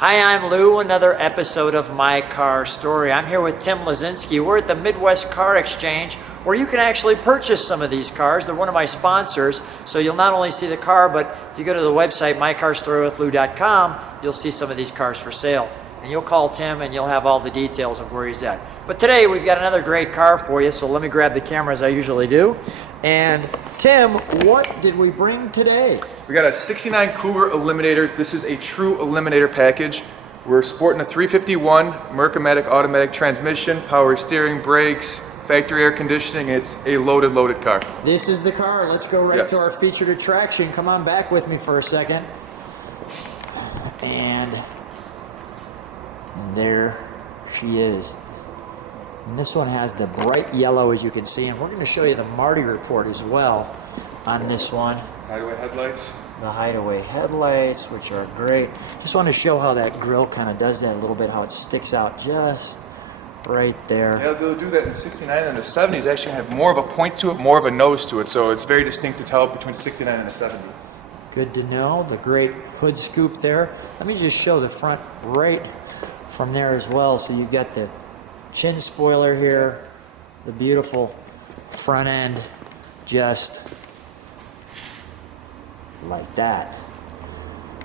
Hi, I'm Lou, another episode of My Car Story. I'm here with Tim Leszczynski. We're at the Midwest Car Exchange, where you can actually purchase some of these cars. They're one of my sponsors, so you'll not only see the car, but if you go to the website, mycarstorywithlou.com, you'll see some of these cars for sale. And you'll call Tim and you'll have all the details of where he's at. But today we've got another great car for you, so let me grab the camera as I usually do. And Tim, what did we bring today? We got a 69 Cougar Eliminator. This is a true Eliminator package. We're sporting a 351 Merc-O-Matic Automatic transmission, power steering, brakes, factory air conditioning. It's a loaded car. This is the car. Let's go right to our featured attraction. Come on back with me for a second. And there she is. And this one has the bright yellow, as you can see, and we're going to show you the Marti Report as well on this one. Hideaway headlights. The hideaway headlights, which are great. Just want to show how that grill kind of does that a little bit, how it sticks out just right there. Yeah, they'll do that in the 69 and the 70s. Actually have more of a point to it, more of a nose to it, so it's very distinct to tell between 69 and the 70. Good to know. The great hood scoop there. Let me just show the front right from there as well. So you got the chin spoiler here, the beautiful front end, just like that.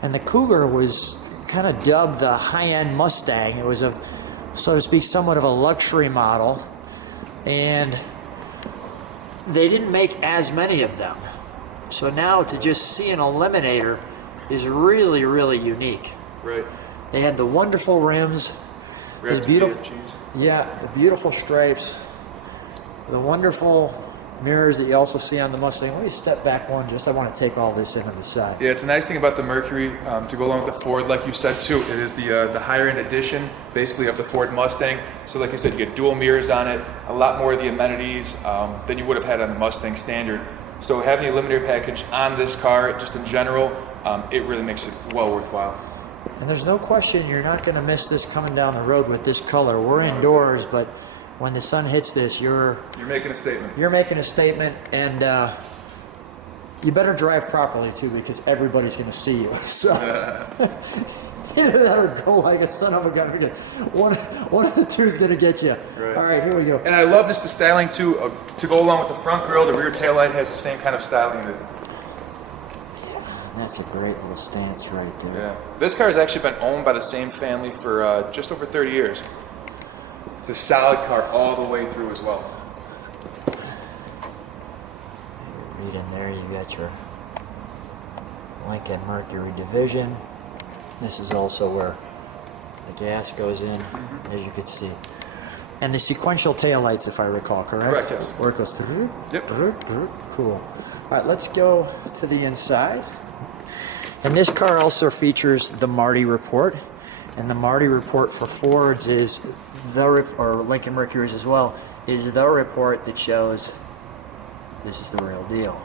And the Cougar was kind of dubbed the high-end Mustang. It was a, so to speak, somewhat of a luxury model, and they didn't make as many of them. So now to just see an Eliminator is really, really unique. Right. They had the wonderful rims, those beautiful, the beautiful stripes, the wonderful mirrors that you also see on the Mustang. Let me step back one, just I want to take all this in on the side. Yeah, it's a nice thing about the Mercury, to go along with the Ford, like you said too. It is the higher end edition, basically, of the Ford Mustang. So like I said, you get dual mirrors on it, a lot more of the amenities than you would have had on the Mustang standard. So having the Eliminator package on this car, just in general, it really makes it well worthwhile. And there's no question you're not going to miss this coming down the road with this color. We're indoors, but when the sun hits this, you're making a statement. You're making a statement, and you better drive properly too, because everybody's going to see you. So either that or go like a son of a gun. One of the two is going to get you. Right. All right, here we go. And I love just the styling too. To go along with the front grille, the rear taillight has the same kind of styling in it. That's a great little stance right there. Yeah. This car has actually been owned by the same family for just over 30 years. It's a solid car all the way through as well. Right in there, you got your Lincoln Mercury division. This is also where the gas goes in, as you can see. And the sequential taillights, if I recall, correct? Correct, yes. Where it goes. Yep. Cool. All right, let's go to the inside. And this car also features the Marti Report. And the Marti Report for Fords is or Lincoln Mercury's as well, is the report that shows this is the real deal.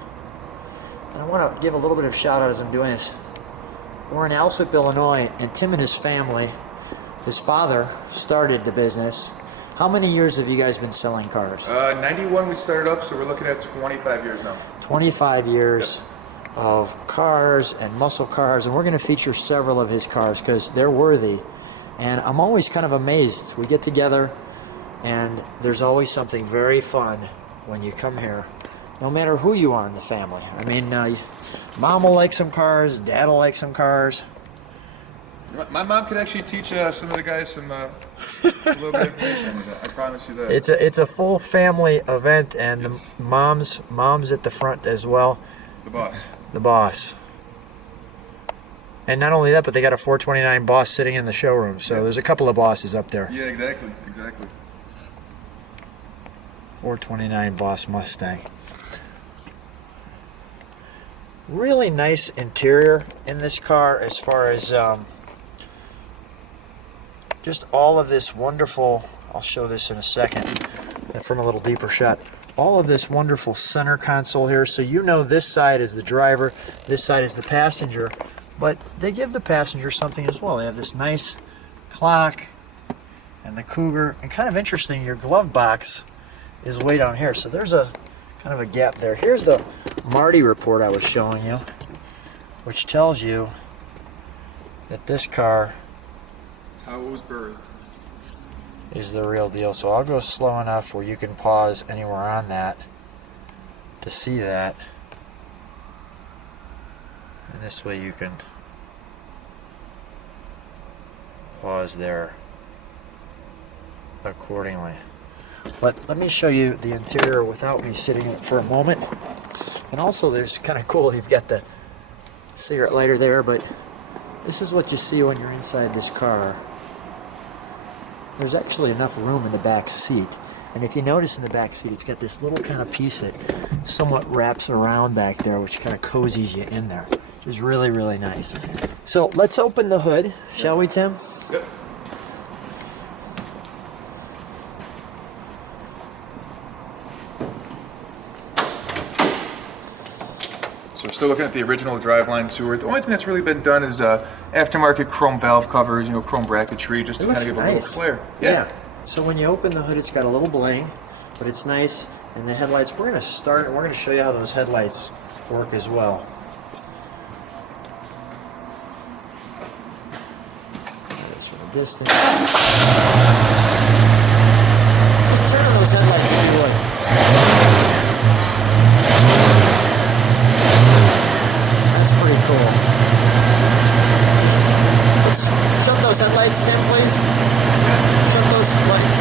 And I want to give a little bit of shout out as I'm doing this. We're in Alsip, Illinois, and Tim and his family, his father started the business. How many years have you guys been selling cars? 91 we started up, so we're looking at 25 years now. 25 years. Yep. Of cars and muscle cars, and we're going to feature several of his cars because they're worthy. And I'm always kind of amazed. We get together and there's always something very fun when you come here, no matter who you are in the family. I mean, mom will like some cars, dad will like some cars. My mom could actually teach some of the guys some a little bit of information on that. I promise you that. It's a full family event, and yes. The mom's at the front as well. The boss. The boss. And not only that, but they got a 429 boss sitting in the showroom. So there's a couple of bosses up there. Yeah, exactly. 429 Boss Mustang. Really nice interior in this car, as far as just all of this wonderful, I'll show this in a second from a little deeper shot. All of this wonderful center console here, so you know this side is the driver, this side is the passenger, but they give the passenger something as well. They have this nice clock and the Cougar, and kind of interesting, your glove box is way down here, so there's a kind of a gap there. Here's the Marti Report I was showing you, which tells you that this car That's how it was birthed. Is the real deal. So I'll go slow enough where you can pause anywhere on that to see that. And this way you can pause there accordingly. But let me show you the interior without me sitting in it for a moment. And also there's kind of cool, you've got the cigarette lighter there, but this is what you see when you're inside this car. There's actually enough room in the back seat. And if you notice in the back seat, it's got this little kind of piece that somewhat wraps around back there, which kind of cozies you in there, which is really, really nice. So let's open the hood, shall we, Tim? Yep. So we're still looking at the original driveline tour. The only thing that's really been done is aftermarket chrome valve covers, you know, chrome bracketry, just to kind of give a little flair. Yeah. So when you open the hood, it's got a little bling, but it's nice. And the headlights, we're going to start, and we're going to show you how those headlights work as well. This from a distance. Just turn on those headlights if you would. Pretty cool. Let's shut those headlights, Tim, please. Shut those lights.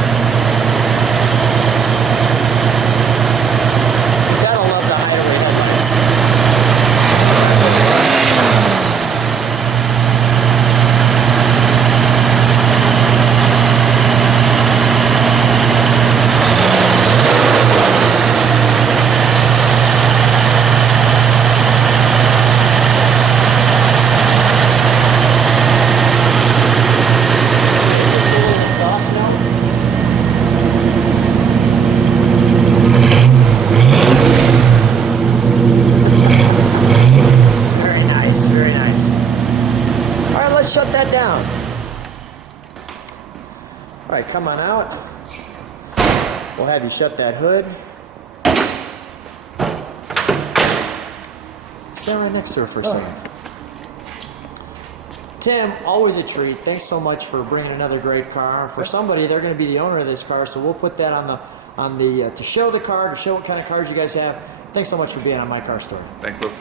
You gotta love the highway headlights. Shut that down. All right, come on out. We'll have you shut that hood. Stand right next to her for a second. Tim, always a treat. Thanks so much for bringing another great car. For somebody, they're going to be the owner of this car, so we'll put that on the to show the car, to show what kind of cars you guys have. Thanks so much for being on My Car Story. Thanks, Luke.